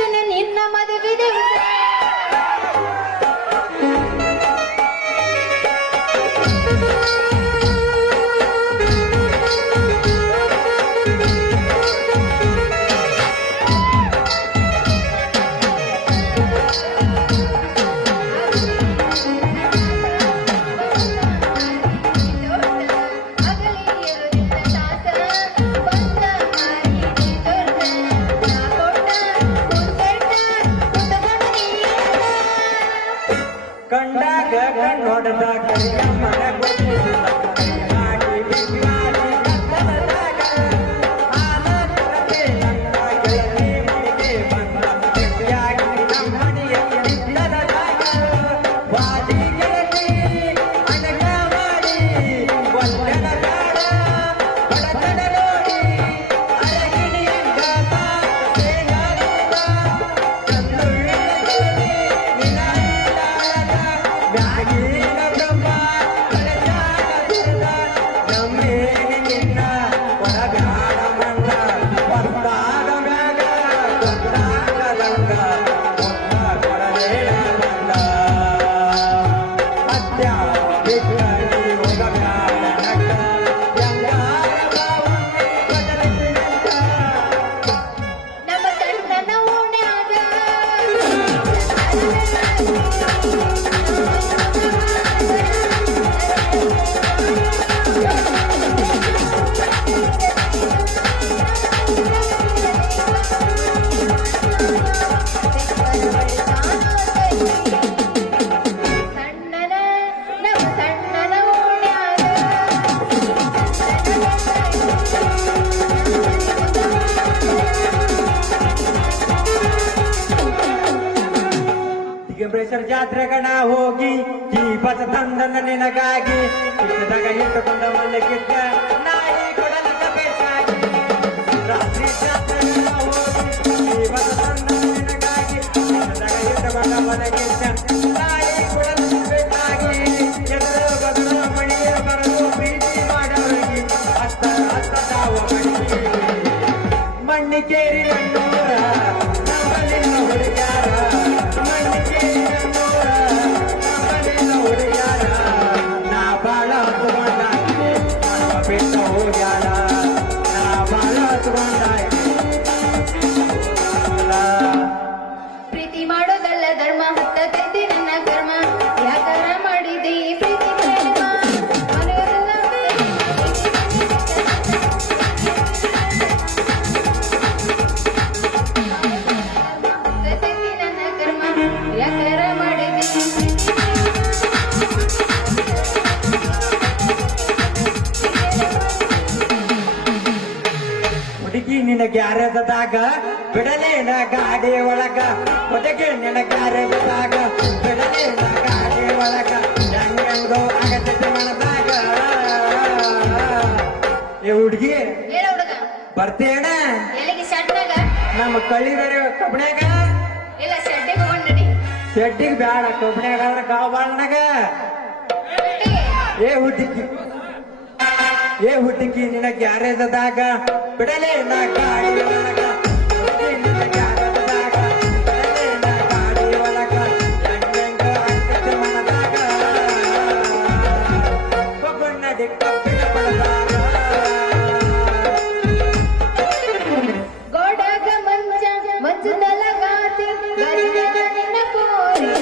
ಮಾಡ್ತೇನೆ ನಿನ್ನ ಮದುವೆ ದಿವಸ. ಕಂಡಾಗ ಕಣ್ಣೊಡದ ಕೈಯ ಮನ ಗೊತ್ತಿಲ್ಲ ಕೈ ಮಾಡಿ ಬಿಟ್ಟಾಡಿ ಕತ್ತಲದಾಗ ಆನಂದಕ್ಕೆ ನನ್ನ ಗೆಳತಿ ಮನೆಗೆ ಬಂದ ಗಟ್ಟಿಯಾಗಿ ನಮ್ಮನೆಯ ಬಿಟ್ಟಲದಾಗ ವಾದಿ ಗೆಳತಿ ಅಡಗ ಮಾಡಿ ಒಲ್ಲೆನ ಬೇಡ ಬಡತನ ನೋಡಿ ಅರಗಿಣಿಯಂಗ ಸೇನಾಲಿಂದ ಚಂದುಳ್ಳ ಗೆಳತಿ ನಿನ್ನ ಮ್ಯಾಗಿನ ಬ್ರಹ್ಮ ಕಳಜಾಗದ ನಮ್ಮೇನೆ ನಿನ್ನ ಒಳಗಾಡ ಮಂದ ಹೊತ್ತಾದ ಮ್ಯಾಗ ಗೊತ್ತಾಗದಂಗ ಒತ್ತ ಕೊಡಲೇಳ ಬಂದ ಅತ್ಯ ಬಿಟ್ಟಳಿ ಹೋಗಬ್ಯಾಡ ನಕ್ಕ ಹೆಂಗಾರ ಬಾವುಂಡಿ ಬದಲಿಸಿದಂಗ ನಮ್ಮ ಸಣ್ಣನ ಓಣ್ಯಾಗ ಸಣ್ಣನ ನಮ್ಮ ಸಣ್ಣನ ಓಣ್ಯಾಗ ದಿಗಂಬರೇಶ್ವರ ಜಾತ್ರೆಗಣ ಹೋಗಿ ದೀಪದ ತಂದನ ನಿನಗಾಗಿ ಚಿಕ್ಕದಾಗ ಇಟ್ಟುಕೊಂಡ ಮನೆ ಕಿಟ್ಟ ನಾಯಿ ಕೊಡಲದ ಬೇಕಾಗಿ ರಾತ್ರಿ ಜಾತ್ರೆಗಣ ಹೋಗಿ ದೀಪದ ತಂದನ ನಿನಗಾಗಿ ಚಿಕ್ಕದಾಗ ಇಟ್ಟುಕೊಂಡ ಮನೆ ಕಿಟ್ಟ ನಾಯಿ ಕೊಡಲದ ಬೇಕಾಗಿ ಎದುರು ಬದಲು ಮಣಿಯ ಬರಲು ಪ್ರೀತಿ ಮಾಡವರಿಗೆ ಅತ್ತ ಅತ್ತ ತಾವ ಮಣ್ಣಿಕೇರಿ ನನ್ನೂರ ನಮ್ಮಲ್ಲಿನ ಹುಡುಗ್ಯಾರ ಮಣ್ಣಿಕೇರಿ ನನ್ನೂರ ನಮ್ಮಲ್ಲಿನ ಹುಡುಗ್ಯಾರ ನಾ ಬಾಳ ಹತ್ಕೊಂಡಾಗಿ ಬಿಟ್ಟ ಹೋಗ್ಯಾರ ನಾ ಬಾಳ ಹತ್ಕೊಂಡಾಗಿ ಪ್ರೀತಿ ಮಾಡೋದಲ್ಲ ಧರ್ಮ ಹತ್ತತೈತಿ ನನ್ನ ಕರ್ಮ ಯಾಕಾರ ಮಾಡಿದೆ ಈ ಪ್ರೀತಿ ಪ್ರೇಮ ಮನೆಯವರೆಲ್ಲ ಹತ್ತತೈತಿ ನನ್ನ ಕರ್ಮ ಯಾಕಾರ ಮಾಡಿದೆ ಹುಡುಗಿ ನಿನ ಗ್ಯಾರೇಜದಾಗ ಬಿಡಲೇನ ಗಾಡಿ ಒಳಗ ಹುಡುಗಿ ನಿನ ಗ್ಯಾರೇಜದಾಗ ಬಿಡಲೇನ ಗಾಡಿ ಒಳಗ ಹೆಂಗೋ ಆಗತೈತಿ ಮನದಾಗ ಏ ಹುಡುಗಿ ಹೇಳ ಹುಡುಗ ಬರ್ತೇಣ ಎಲ್ಲಿಗೆ ಶೆಡ್ನಾಗ ನಮ್ಮ ಕಳಿದರೆ ಕಬ್ಬಣ್ಯಾಗ ಇಲ್ಲ ಶೆಡ್ಡಿಗೆ ಹೋಗಿ ಶೆಡ್ಡಿಗೆ ಬ್ಯಾಡ ಕಬ್ಬಣ್ಯಾಗ ಆದ್ರ ಕಾವಾಳ್ನಾಗ ಏ ಹುಡುಗಿ ಏ ಹುಡುಗಿ ನಿನ ಗ್ಯಾರೇಜದಾಗ ಬಿಡಲೇನ ಗಾಡಿ ಒಳಗ ಹುಡುಗಿ ನಿನ ಗ್ಯಾರೇಜದಾಗ ಬಿಡಲೇನ ಗಾಡಿ ಒಳಗ ಹೆಂಗೋ ಆಗತೈತಿ ಮನದಾಗ ಕಬ್ಬಣ್ಣದಿ ಕಬ್ಬಿನ ಪಡದಾಗ ಗೋಡಾಗ ಮಂಚ ತಲಗಾತಿ ಗರಿಯಾನ ನಿನ್ನ ಕೋರಿ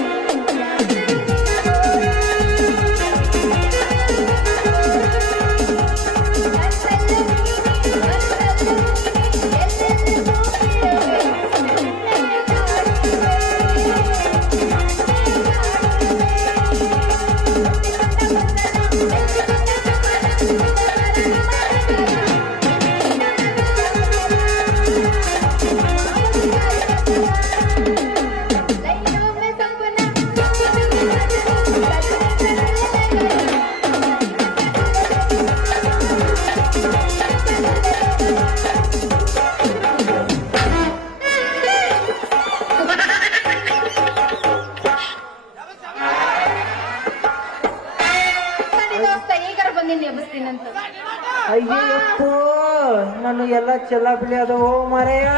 ಬಂದಿನಿ ಎಬ್ಬಿಸ್ತೀನಂತ ಅಯ್ಯಪ್ಪ ನಾನು ಎಲ್ಲ ಚೆಲ್ಲಾಪಿಲಿ ಅದು ಮಾರಯ್ಯ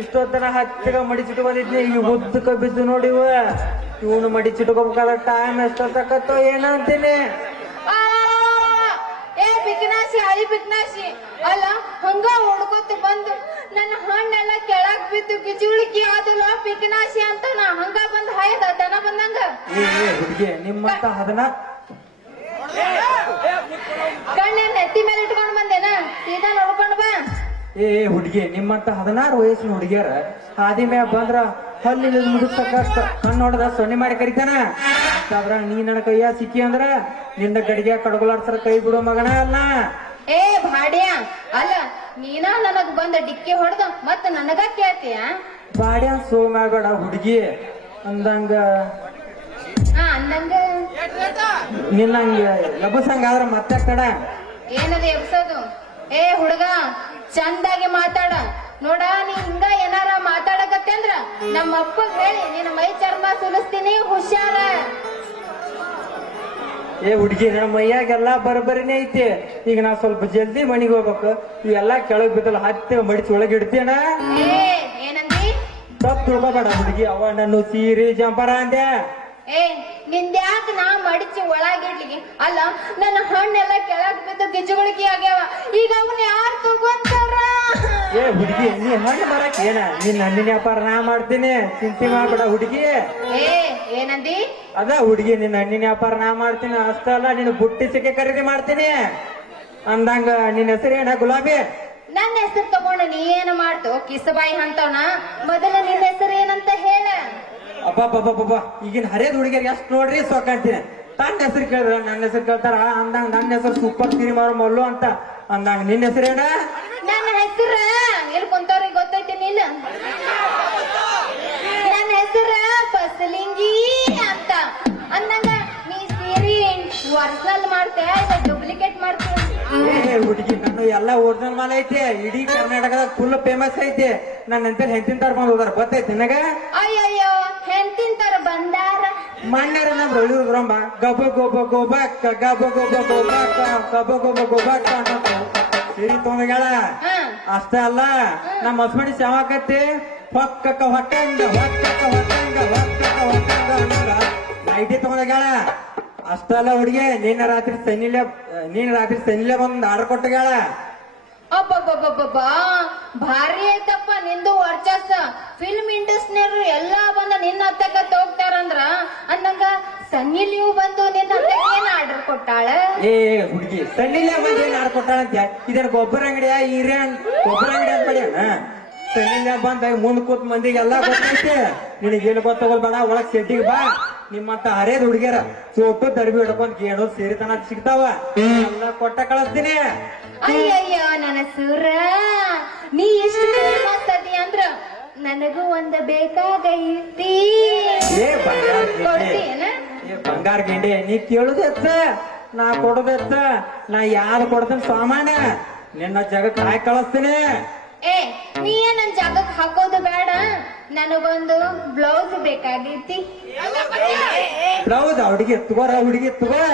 ಇಷ್ಟೊತ್ತನ ಹತ್ತಿಗ ಮಡಿಚಿಟ್ಟು ಬಂದಿದ್ನಿ ಈ ಉದ್ದಕ ಬಿದ್ದು ನೋಡಿವ ಇವನು ಮಡಿಚಿಟ್ಕೋಬೇಕಾದ ಟೈಮ್ ಎಷ್ಟೊತ್ತಕತ್ತೋ ಏನಂತೀನಿ. ಆ, ಏ ಬಿಕ್ನಾಸಿ ಹಳಿ ಬಿಕ್ನಾಸಿ ಅಲ್ಲ ಹಂಗ ಹೊಡ್ಕೊತ ಬಂದು ನನ್ನ ಹಣ್ಣೆಲ್ಲ ಕೆಳಗ್ ಬಿದ್ದು ಗಿಜುಳಿಕಿ ಆದಿಲ್ಲ ಬಿಕ್ನಾಸಿ ಅಂತ ನಾ ಹಂಗ ಬಂದ್ ಹಾಯ್ದ ದನ ಬಂದಂಗ. ಏ ಹುಡುಗಿ ನಿಮ್ಮಂತ ಅದನ್ನ ಕಣ್ಣೇನ್ ನೆತ್ತಿ ಮೇಲೆ ಇಟ್ಕೊಂಡ್ ಬಂದೇನ ಸೀದಾ ನೋಡ್ಕೊಂಡ್ ಬಾ. ಏ ಹುಡುಗಿ ನಿಮ್ಮಂತ 16 ವಯಸ್ಸಿನ ಹುಡುಗಿಯರ ಹಾದಿ ಮ್ಯಾಗ ಬಂದ್ರ ಹಲ್ಲಿ ಮುದುಕ್ತಕ್ಕ ಕಣ್ಣು ನೋಡದ ಸೊನ್ನೆ ಮಾಡಿ ಕರಿತಾನ. ಅದ್ರ ನೀ ನನ್ನ ಕೈಯ ಸಿಕ್ಕಿ ಅಂದ್ರ ನಿನ್ನ ಗಡಿಗೆ ಕಡ್ಗೊಲಾಡ್ಸರ ಕೈ ಬಿಡೋ ಮಗನ ಅಲ್ಲ. ಏ ಭಾಡ್ಯ ಅಲ್ಲ ನೀನ ನನಗ್ ಬಂದ ಡಿಕ್ಕಿ ಹೊಡೆದ ಮತ್ತ ನನಗ ಕೇಳ್ತೀಯ. ಬಾಡ್ಯ ಸೋ ಮಾಡ್ಬೇಡ ಹುಡುಗಿ ಅಂದಂಗ ಅಂದಂಗ ನಿನ್ನಂಗ ಎಬ್ಬಸಂಗಾದ್ರ ಮತ್ತೆ ತಡ. ಏನದ ಎಬ್ಸೋದು? ಏ ಹುಡುಗ ಚಂದಾಗಿ ಮಾತಾಡ ನೋಡ. ನೀ ಹಿಂಗ ಏನಾರ ಮಾತಾಡಕತ್ತೆ ಅಂದ್ರ ನಮ್ಮ ಅಪ್ಪಗ್ ಹೇಳಿ ನಿನ್ನ ಮೈ ಚರ್ಮ ಸುಲಿಸ್ತೀನಿ ಹುಷಾರ. ಏ ಹುಡುಗಿ ನನ್ನ ಮೈಯಾಗೆಲ್ಲಾ ಬರಬರಿನೇ ಐತಿ. ಈಗ ನಾ ಸ್ವಲ್ಪ ಜಲ್ದಿ ಮನಿಗೆ ಹೋಗ್ಬೇಕು. ಇವೆಲ್ಲಾ ಕೆಳಗ್ ಬಿದ್ದಲ್ಲ ಹತ್ತಿ ಮಡಿಸಿ ಒಳಗೆ ಇಡ್ತೀಯಣ. ಏ ಏನಂದಿ? ತಪ್ಪು ತಿಳ್ಕೊಬೇಡ ಹುಡುಗಿ ಅವ ನನ್ನ ಸೀರೆ ಜಂಪರ ಅಂದೆ. ಏ ನಿಂದ್ಯಾಕ ನಾ ಮಡಿಚಿ ಒಳಗಿಡ್ಲಿಕ್ಕೆ ಅಲ್ಲ ನನ್ನ ಹಣ್ಣೆಲ್ಲ ಕೆಳಗ್ ಬಿದ್ದು ಗಿಜುಗಳಿಕೆ ಆಗ್ಯಾವ. ಈಗ ಅವನ್ ಯಾರು ತಗೊಂತಾರ? ಏ ಹುಡುಗಿ ನೀ ಹಣ್ಣು ಬರಕ್ ಏನ ನಿನ್ನ ಹಣ್ಣಿನ ವ್ಯಾಪಾರ ನಾ ಮಾಡ್ತೀನಿ ಚಿಂತೆ ಮಾಡ್ಬೇಡ ಹುಡುಗಿ. ಏ ಏನಂದಿ? ಅದ ಹುಡುಗಿ ನಿನ್ನ ಹಣ್ಣಿನ ವ್ಯಾಪಾರ ನಾ ಮಾಡ್ತೀನಿ ಅಷ್ಟ ಅಲ್ಲ ನಿನ್ನ ಬುಟ್ಟಿ ಸಿಕ್ಕಿ ಖರೀದಿ ಮಾಡ್ತೀನಿ ಅಂದಂಗ ನಿನ್ನ ಹೆಸರೇನ ಗುಲಾಬಿ? ನನ್ನ ಹೆಸರು ತಗೊಂಡು ನೀ ಏನ್ ಮಾಡ್ತೋ ಕಿಸಬಾಯಿ ಅಂತವನ. ಮೊದಲ ನಿನ್ನ ಹೆಸರು ಏನಂತ ಹೇಳ. ಅಬ್ಬಬ್ಬಬ್ಬಬ್ಬ ಈಗಿನ ಹರಿಯದ ಹುಡುಗಿಯರಿಗೆ ಎಷ್ಟು ನೋಡ್ರಿ ಸೊಕ್ಕಂತೀನಿ. ತನ್ನ ಹೆಸರು ಕೇಳಿದ್ರ ನನ್ನ ಹೆಸರು ಕೇಳ್ತಾರ. ಅಂದಂಗ ನನ್ನ ಹೆಸರು ಸೂಪರ್ ಸಿರಿ ಮಾರು ಮಲ್ಲು ಅಂತ. ಅಂದಂಗ ನಿನ್ನ ಹೆಸರೇನ? ನನ್ನ ಹೆಸರ ಎಲ್ಲಿ ಕುಂತವ್ರಿಗೆ ಗೊತ್ತೈತಿ ನಿಲ್ಲ. ನನ್ನ ಹೆಸರ ಬಸಲಿಂಗಿ ಅಂತ. ಅಂದಂಗ ನೀ ಸೀರಿ ಒರಿಜಿನಲ್ ಮಾಡ್ತೇ ಇಲ್ಲ ಡೂಪ್ಲಿಕೇಟ್ ಮಾಡ್ತೇ? ಏ ಹುಡುಗಿ ನಾನು ಎಲ್ಲಾ ಒರಿಜಿನಲ್ ಮಾಲ್ ಐತಿ. ಇಡೀ ಕರ್ನಾಟಕದಾಗ ಫುಲ್ ಫೇಮಸ್ ಐತಿ. ನನ್ನ ಅಂತ ಹೆಂಡತಿನ ತರ ಬಂದ್ ಹೋದಾರ ಗೊತ್ತೈತಿ ನನಗ. ಅಯ್ಯಯ್ಯೋ ಹೆಂಡತಿನ ತರ ಬಂದಾರ. ಮಣ್ಣರ ನಮ್ ರೊಳಿದ್ರಂಬ ಗಬ ಗೊಬ್ಬ ಗೋಬಾಕ್ ಗಬ ಗೊಬ್ಬ ಗೋಬಾಕ್ ಗಬ ಗೊಬ್ಬ ಗೋಬಾಕ್ ಅಂತ ಸಿರಿ ತೊಗೊಂಡಗಳ. ಅಷ್ಟೇ ಅಲ್ಲ ನಮ್ಮ ಹಸ್ಬಂಡಿ ಶಾವಕತ್ತಿ ಹೊಕ್ಕಕ್ಕ ಹೊಟ್ಟಂಗ ಹೊಕ್ಕಕ್ಕ ಹೊಟ್ಟಂಗ ಹೊಕ್ಕಕ್ಕ ಹೊಟ್ಟಂಗ ಅನ್ನಂಗ ನೈಟಿ ತಗೊಂಡಗಳ. ಅಷ್ಟಲ್ಲ ಹುಡುಗಿ ನೀನ್ ರಾತ್ರಿ ಸನಿಲೆ ಬಂದ್ ಆರ್ಡರ್ ಕೊಟ್ಟಗಳ. ಅಬ್ಬಬ್ಬಬ್ಬಬ್ಬ ಭಾರಿ ಐತಪ್ಪ ನಿಂದು ವರ್ಚಸ್. ಫಿಲ್ಮ್ ಇಂಡಸ್ಟ್ರಿಯರು ಎಲ್ಲಾ ಬಂದ ನಿನ್ನ ಹತ್ತಕ್ಕ ಹೋಗ್ತಾರಂದ್ರ ಅಂದಂಗ ಸನ್ನಿ ಲೀವ್ ಬಂದು ನಿನ್ನ ಹತ್ತಕ್ಕೆ ಏನ್ ಆರ್ಡರ್ ಕೊಟ್ಟಾಳ? ಏ ಹುಡುಗಿ ಸನ್ನಿಲೆ ಬಂದ್ ಏನ್ ಆರ್ಡರ್ ಕೊಟ್ಟಾಳಂತ ಇದನ್ನ ಗೊಬ್ಬರ ಅಂಗಡಿಯ ಹಿರಿಯನ್ ಗೊಬ್ಬರ ಅಂಗಡಿ ಅಂತ ಮಾಡ್ಯಾನ. ಸನ್ನಿಲೆ ಬಂದ ಮುಂದ್ ಕೂತ್ ಮಂದಿಗೆಲ್ಲಾ ಗೊತ್ತೈತಿ. ನಿನಗೇನು ಗೊತ್ತಾಗೋಲ್ಬೇಡ ಒಳಗ್ ಶೆಡ್ಡಿಗೆ ಬಾ. ನಿಮ್ಮಂತ ಹರೇದ್ ಹುಡುಗಿಯರ ಚೋಟು ದರ್ಬಿ ಹಿಡ್ಕೊಂಡ್ ಏನೋ ಸೇರಿತನ ಸಿಗ್ತಾವ ಎಲ್ಲ ಕೊಟ್ಟ ಕಳಿಸ್ತೀನಿ. ಅಯ್ಯಯ್ಯ ನನ್ನ ಸೂರ ನೀ ಎಷ್ಟು ಫೇಮಸ್ ಅದಿ ಅಂದ್ರ ನನಗೂ ಒಂದ್ ಬೇಕಾಗೈತಿ. ಏ ಬಂಗಾರ ಕೊಡ್ತೀಯೇನ? ಏ ಬಂಗಾರ ಗಿಂಡಿ ನೀ ಕೇಳುದೆತ್ತ ನಾ ಕೊಡೋದೆತ್ತ. ನಾ ಯಾರು ಕೊಡ್ತೀನಿ ಸಾಮಾನ್ಯ ನಿನ್ನ ಜಗಕ್ಕೆ ಹಾಕಿ ಕಳಿಸ್ತೀನಿ. ಏ ನೀ ನನ್ ಜಾಗಕ್ಕೆ ಹಾಕೋದು ಬೇಡ. ನನಗೊಂದು ಬ್ಲೌಸ್ ಬೇಕಾಗೈತಿ. ಬ್ಲೌಸ್ ಹುಡುಗಿ ತಗೋರ ಹುಡುಗಿ ತಗೋ.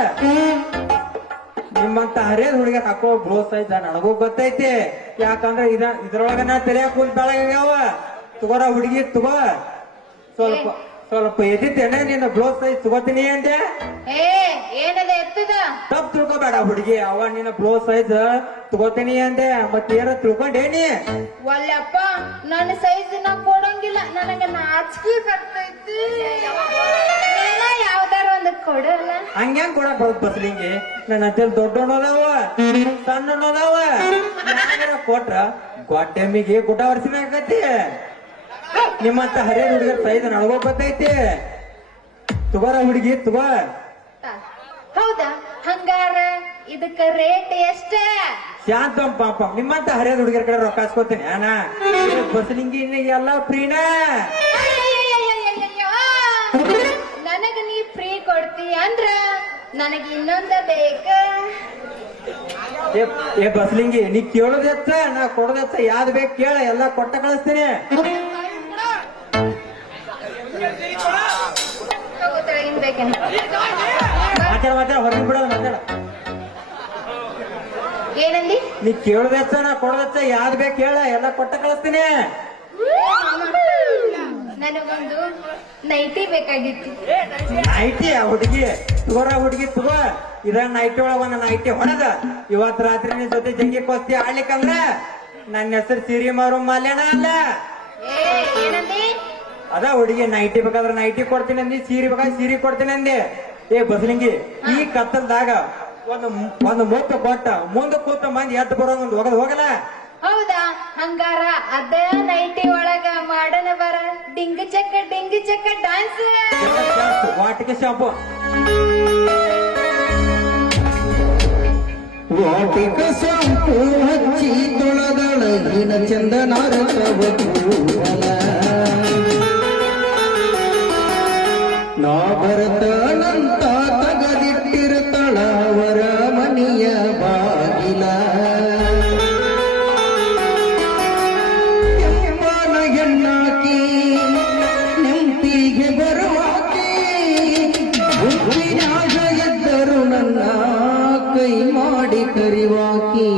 ನಿಮ್ಮಂತ ಹರಿಯದ ಹುಡುಗಿ ಹಾಕೋ ಬ್ಲೌಸ್ ಐತ ನನಗೂ ಗೊತ್ತೈತಿ. ಯಾಕಂದ್ರೆ ಇದ್ರೊಳಗ ನಾ ತಲೆ ಕೂಲ್ ಬೆಳಗಾವ. ತಗೋರ ಹುಡುಗಿ ತಗೋ. ಸ್ವಲ್ಪ ಎದ್ದಿತ್ತೇನೆ ನಿನ್ನ ಬ್ಲೌಸ್ ಸೈಜ್ ತಗೋತೀನಿ ಅಂದೆ. ಏ ಏನದ ಎತ್ತದ? ತಪ್ಪು ತಿಳ್ಕೊಬೇಡ ಹುಡುಗಿ ಅವ ನಿನ್ನ ಬ್ಲೌಸ್ ಸೈಜ್ ತಗೋತೀನಿ ಅಂದೆ. ಮತ್ತೇನ ತಿಳ್ಕೊಂಡೇನಿ? ಒಲ್ಲಪ್ಪ ನನ್ನ ಸೈಜ್ ನಾ ಕೊಡಂಗಿಲ್ಲ. ನನಗ ನಾಚಿಕೆ ಬರ್ತೈತಿ. ಏನ ಯಾವ್ದಾರ ಒಂದು ಕೊಡಲ್ಲ. ಹಂಗ್ಯಾಂಗ್ ಕೊಡಕ್ ಬರೋದ್ ಬಸ್ಲಿಂಗಿ? ನನ್ನ ಹತ್ತಿರ ದೊಡ್ಡ ಅದಾವ ಸಣ್ಣ ಅದಾವ. ಯಾರ ಕೊಟ್ರ ಗೊಡ್ಡೆಮ್ಮಿಗೆ ಗುಡ್ಡ ಹೊರ್ಸಿನಾಗತಿ. ನಿಮ್ಮಂತ ಹರಿಯದ ಹುಡುಗರ ಸೈಜ್ ನನಗೋ ಗೊತ್ತೈತಿ. ತಗೋರ ಹುಡುಗಿ ತಗೋ. ಹೌದಾ? ಹಂಗಾರ ಇದಕ್ಕ ರೇಟ್ ಎಷ್ಟ? ಶಾಂತ ಪಾಪ ನಿಮ್ಮಂತ ಹರಿಯದ ಹುಡುಗರ ಕಡೆ ರೊಕ್ಕ ಹಾಸ್ಕೋತೀನಿ. ಅಣ್ಣ ಬಸ್ಲಿಂಗಿ ಎಲ್ಲ ಫ್ರೀನಾ? ನನಗ ನೀ ಫ್ರೀ ಕೊಡ್ತಿ ಅಂದ್ರ ನನಗ ಇನ್ನೊಂದ ಬೇಕ. ಏ ಬಸ್ಲಿಂಗಿ ನೀ ಕೇಳೋದೆತ್ತ ನಾ ಕೊಡೋದೆತ್ತ ಯಾವ್ದು ಬೇಕು ಕೇಳ ಎಲ್ಲ ಕೊಟ್ಟ ಕಳಿಸ್ತೀನಿ. ಮಾತಾಡ ಹೊರಗೆ ಬಿಡೋದು ಮಾತಾಡ. ಏನಂದಿ? ನೀ ಕೇಳೋದೆತ್ತ ನಾ ಕೊಡೋದೆತ್ತ ಯಾವ್ದು ಬೇಕು ಕೇಳ ಎಲ್ಲ ಕೊಟ್ಟ ಕಳಿಸ್ತೀನಿ. ನನಗೊಂದು ನೈಟಿ ಬೇಕಾಗಿತ್ತು. ನೈಟಿ ಹುಡುಗಿ ತಗೋರ ಹುಡುಗಿ ತಗೋ ಇದ ನೈಟಿ ಒಳಗ ಒಂದ್ ನೈಟಿ ಹೊಡೆದ ಇವತ್ ರಾತ್ರಿ ನಿನ್ ಜೊತೆ ಜಂಗಿ ಕೊಸ್ತಿ ಆಡ್ಲಿಕ್ಕಂದ್ರ ನನ್ನ ಹೆಸರು ಸಿರಿ ಮಾರು ಮಲ್ಯಾಣ ಅಲ್ಲ. ಏ ಏನಂದಿ? ಅದ ಹುಡುಗಿ ನೈಟಿ ಬೇಕಾದ್ರೆ ನೈಟಿ ಕೊಡ್ತೀನಿ ಅಂದಿ, ಸೀರೆ ಬೇಕಾದ್ರೆ ಸೀರೆ ಕೊಡ್ತೀನಿ ಅಂದಿ. ಏ ಬಸಲಿಂಗಿ ಈ ಕತ್ತಲ್ದಾಗ ಒಂದು ಮುತ್ತು ಕೊಟ್ಟ ಮುಂದೆ ಕೂತ ಮಂದಿ ಎದ್ದು ಬರೋದ್ ಒಂದು ಹೋಗಲ್ಲ. ಹೌದಾ? ಹಂಗಾರ ಅದ ನೈಟಿ ಒಳಗ ಮಾಡನ ಬರ ಡಿಂಗ್ ಚಕ್ಕ ಡಾನ್ಸ್. ವಾಟಿಕೆ ಶಾಂಪು ವಾಟಿಕ ಸಂಪು ಹಚ್ಚಿ ತೊಳೆದಳಗಿನ ಚಂದನಾರ ಕೂಡಲ ನಾ ಬರತನಂತ ತಗದಿಟ್ಟಿರುತ್ತಳ ಅವರ ಮನೆಯ ಬಾಗಿಲ ಕೆಂಪನ ಹೆಣ್ಣಾಕಿ ನೆಂಪಿಗೆ ಬರುವಾಕಿ ಬುದ್ಧಿನಾಗ ಎದ್ದರು ನನ್ನ ಕೈ ಮಾಡಿ ಕರಿವಾಕಿ